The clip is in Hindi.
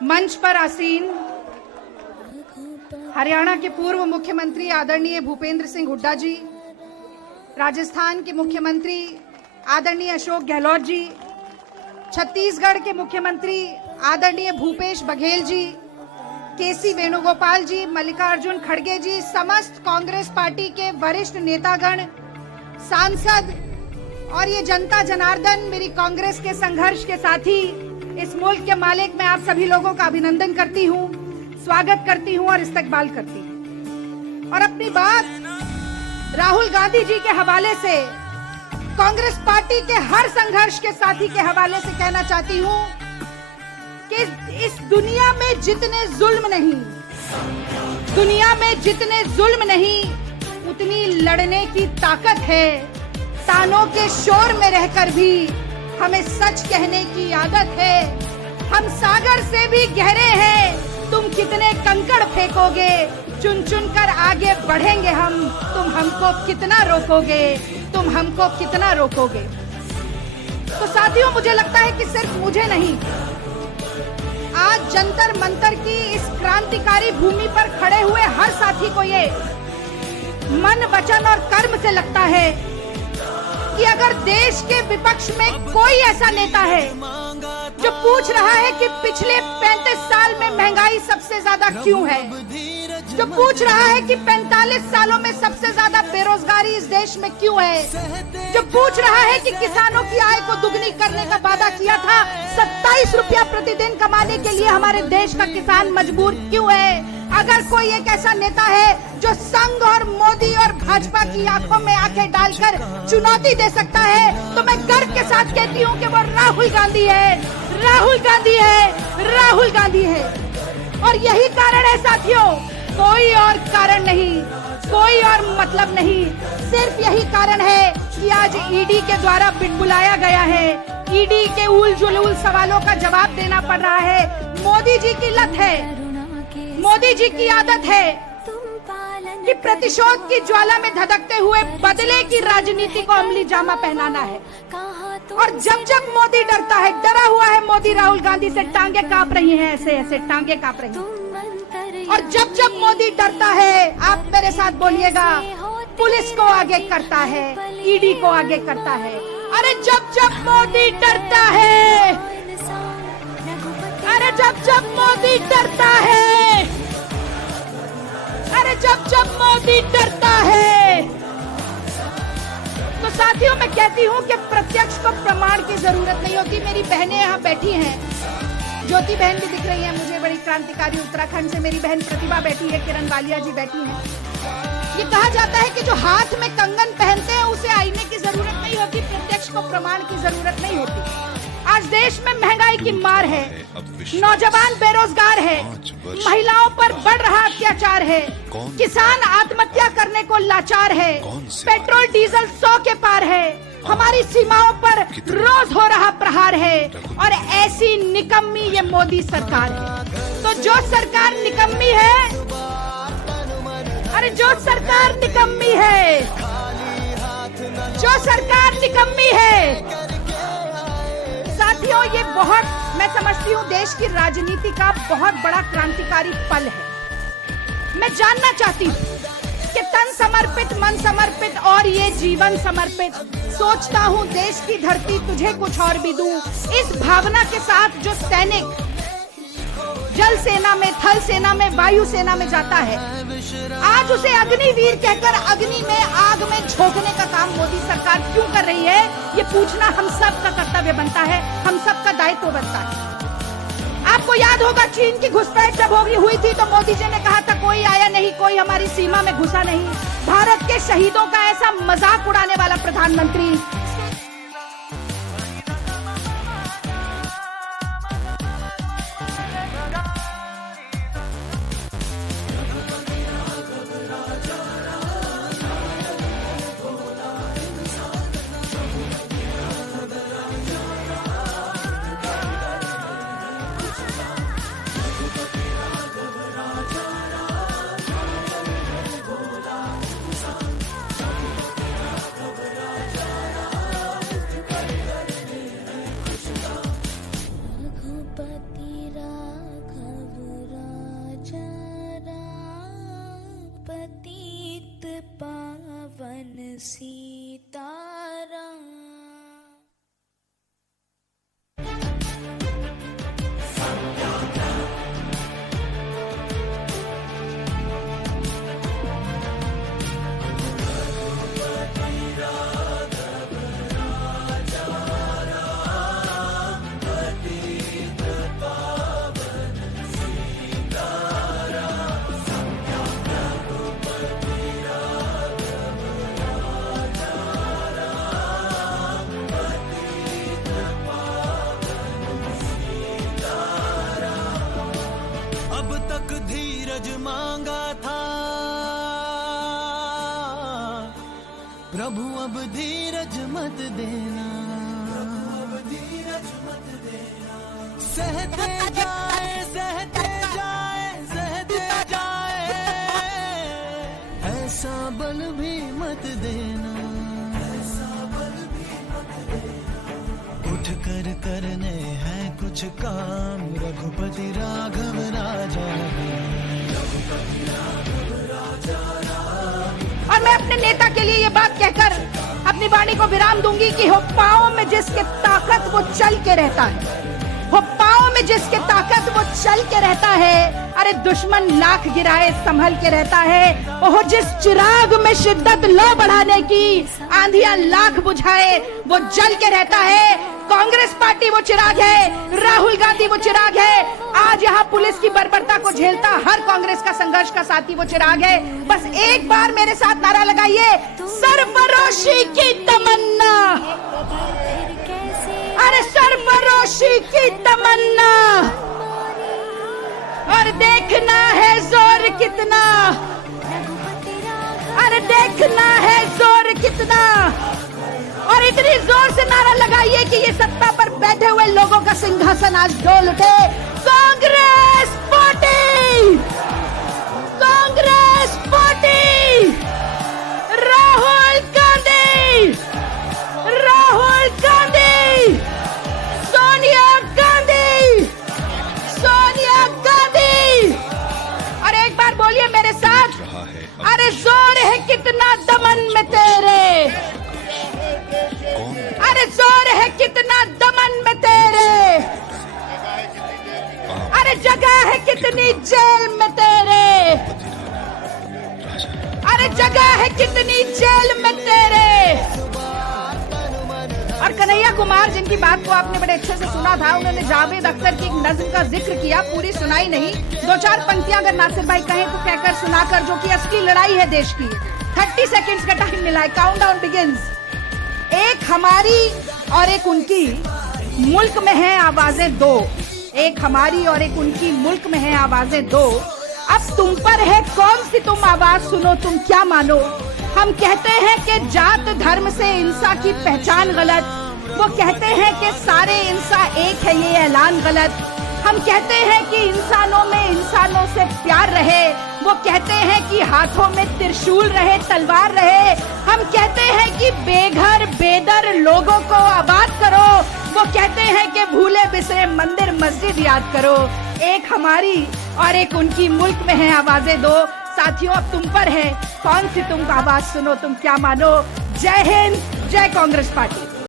मंच पर आसीन हरियाणा के पूर्व मुख्यमंत्री आदरणीय भूपेंद्र सिंह हुड्डा जी, राजस्थान के मुख्यमंत्री आदरणीय अशोक गहलोत जी, छत्तीसगढ़ के मुख्यमंत्री आदरणीय भूपेश बघेल जी, केसी वेणुगोपाल जी, मल्लिकार्जुन खड़गे जी, समस्त कांग्रेस पार्टी के वरिष्ठ नेतागण, सांसद और ये जनता जनार्दन, मेरी कांग्रेस के संघर्ष के साथी, इस मुल्क के मालिक, मैं आप सभी लोगों का अभिनंदन करती हूँ, स्वागत करती हूँ और इस्तकबाल करती हूँ। और अपनी बात राहुल गांधी जी के हवाले से, कांग्रेस पार्टी के हर संघर्ष के साथी के हवाले से कहना चाहती हूँ कि इस दुनिया में जितने जुल्म नहीं, दुनिया में जितने जुल्म नहीं, उतनी लड़ने की ताकत है। तानों के शोर में रहकर भी हमें सच कहने की आदत है। हम सागर से भी गहरे हैं, तुम कितने कंकड़ फेंकोगे, चुन चुन कर आगे बढ़ेंगे हम, तुम हमको कितना रोकोगे, तुम हमको कितना रोकोगे। तो साथियों, मुझे लगता है कि सिर्फ मुझे नहीं, आज जंतर मंतर की इस क्रांतिकारी भूमि पर खड़े हुए हर साथी को ये मन, वचन और कर्म से लगता है कि अगर देश के विपक्ष में कोई ऐसा नेता है जो पूछ रहा है कि पिछले 35 साल में महंगाई सबसे ज्यादा क्यों है, जो पूछ रहा है कि 45 सालों में सबसे ज्यादा बेरोजगारी इस देश में क्यों है, जो पूछ रहा है कि किसानों की आय को दुगनी करने का वादा किया था, 27 रुपया प्रतिदिन कमाने के लिए हमारे देश का किसान मजबूर क्यों है, अगर कोई एक ऐसा नेता है जो संघ और मोदी और भाजपा की आंखों में आंखें डालकर चुनौती दे सकता है, तो मैं गर्व के साथ कहती हूँ कि वो राहुल गांधी है, राहुल गांधी है, राहुल गांधी है। और यही कारण है साथियों, कोई और कारण नहीं, कोई और मतलब नहीं, सिर्फ यही कारण है कि आज ईडी के द्वारा बुलाया गया है, ईडी के उल जुलूल सवालों का जवाब देना पड़ रहा है। मोदी जी की लत है, मोदी जी की आदत है कि प्रतिशोध की ज्वाला में धधकते हुए बदले की राजनीति को अमली जामा पहनाना है। और जब जब मोदी डरता है, डरा हुआ है मोदी राहुल गांधी से, टांगे कांप रही हैं, ऐसे ऐसे टांगे कांप रही हैं। और जब जब मोदी डरता है, आप मेरे साथ बोलिएगा, पुलिस को आगे करता है, ईडी को आगे करता है। अरे जब जब मोदी डरता है, अरे जब जब मोदी डरता है, अरे जब जब मोदी डरता है, तो साथियों मैं कहती हूँ कि प्रत्यक्ष को प्रमाण की जरूरत नहीं होती। मेरी बहनें यहाँ बैठी हैं, ज्योति बहन भी दिख रही है मुझे, बड़ी क्रांतिकारी उत्तराखंड से मेरी बहन प्रतिभा बैठी है, किरण वालिया जी बैठी हैं। ये कहा जाता है कि जो हाथ में कंगन पहनते हैं उसे आईने की जरूरत नहीं होती, प्रत्यक्ष को प्रमाण की जरूरत नहीं होती। आज देश में महंगाई की मार है, नौजवान बेरोजगार है, महिलाओं पर बढ़ रहा अत्याचार है, किसान आत्महत्या करने को लाचार है, पेट्रोल डीजल 100 के पार है, हमारी सीमाओं पर रोज हो रहा प्रहार है, और ऐसी निकम्मी ये मोदी सरकार है। तो जो सरकार निकम्मी है, अरे जो सरकार निकम्मी है, जो सरकार निकम्मी है, साथियों ये बहुत, मैं समझती हूँ देश की राजनीति का बहुत बड़ा क्रांतिकारी पल है। मैं जानना चाहती हूँ कि तन समर्पित, मन समर्पित और ये जीवन समर्पित, सोचता हूँ देश की धरती तुझे कुछ और भी दूं, इस भावना के साथ जो सैनिक जल सेना में, थल सेना में, वायु सेना में जाता है, आज उसे अग्निवीर कहकर अग्नि में, आग में झोंकने का काम मोदी सरकार क्यों कर रही है, ये पूछना हम सब का कर्तव्य बनता है, हम सब का दायित्व बनता है। आपको याद होगा चीन की घुसपैठ जब हुई थी तो मोदी जी ने कहा था कोई आया नहीं, कोई हमारी सीमा में घुसा नहीं। भारत के शहीदों का ऐसा मजाक उड़ाने वाला प्रधानमंत्री धीरज मांगा था, प्रभु अब धीरज मत देना, सहते जाए सहते जाए सहते जाए, ऐसा बल भी मत देना, उठ कर करने हैं कुछ काम, रघुपति राघव राजा और मैं अपने नेता के लिए ये बात कहकर अपनी वाणी को विराम दूंगी कि हो पाँव में जिसके ताकत वो चल के रहता है, हो पाँव में जिसके ताकत वो चल के रहता है, अरे दुश्मन लाख गिराए संभल के रहता है, ओह जिस चिराग में शिद्दत लो बढ़ाने की आंधियां लाख बुझाए वो जल के रहता है। कांग्रेस पार्टी वो चिराग है, राहुल गांधी वो चिराग है, आज यहाँ पुलिस की बर्बरता को झेलता हर कांग्रेस का संघर्ष का साथी वो चिराग है। बस एक बार मेरे साथ नारा लगाइए, सरफरोशी की तमन्ना, अरे सरफरोशी की तमन्ना, और देखना है जोर कितना, अरे देखना है जोर कितना, और इतनी जोर से नारा लगाइए कि ये सत्ता पर बैठे हुए लोगों का सिंहासन आज डोल उठे। कांग्रेस पार्टी, कांग्रेस पार्टी, राहुल गांधी, राहुल गांधी, सोनिया गांधी, सोनिया गांधी, और एक बार बोलिए मेरे साथ, अरे जोर है कितना दमन में तेरे, अरे जोर है कितना दमन में तेरे, अरे जगह है कितनी जेल में तेरे, अरे जगह है कितनी जेल में तेरे। और कन्हैया कुमार जिनकी बात को आपने बड़े अच्छे से सुना था, उन्होंने जावेद अख्तर की एक नज्म का जिक्र किया, पूरी सुनाई नहीं, दो चार पंक्तियां अगर नासिर भाई कहें तो कहकर सुनाकर, जो कि असली लड़ाई है देश की। 30 सेकंड्स का टाइम मिला है, काउंटडाउन बिगिंस। एक हमारी और एक उनकी, मुल्क में है आवाजें दो, एक हमारी और एक उनकी, मुल्क में है आवाजें दो, अब तुम पर है कौन सी तुम आवाज सुनो तुम क्या मानो। हम कहते हैं कि जात धर्म से इंसान की पहचान गलत, वो कहते हैं कि सारे इंसान एक है ये ऐलान गलत, हम कहते हैं कि इंसानों में इंसानों से प्यार रहे, वो कहते हैं कि हाथों में त्रिशूल रहे तलवार रहे, हम कहते हैं कि बेघर बेदर लोगों को आबाद करो, वो कहते हैं कि भूले बिसरे मंदिर मस्जिद याद करो। एक हमारी और एक उनकी, मुल्क में है आवाजें दो। साथियों अब तुम पर है कौन सी तुम आवाज सुनो तुम क्या मानो। जय हिंद, जय कांग्रेस पार्टी।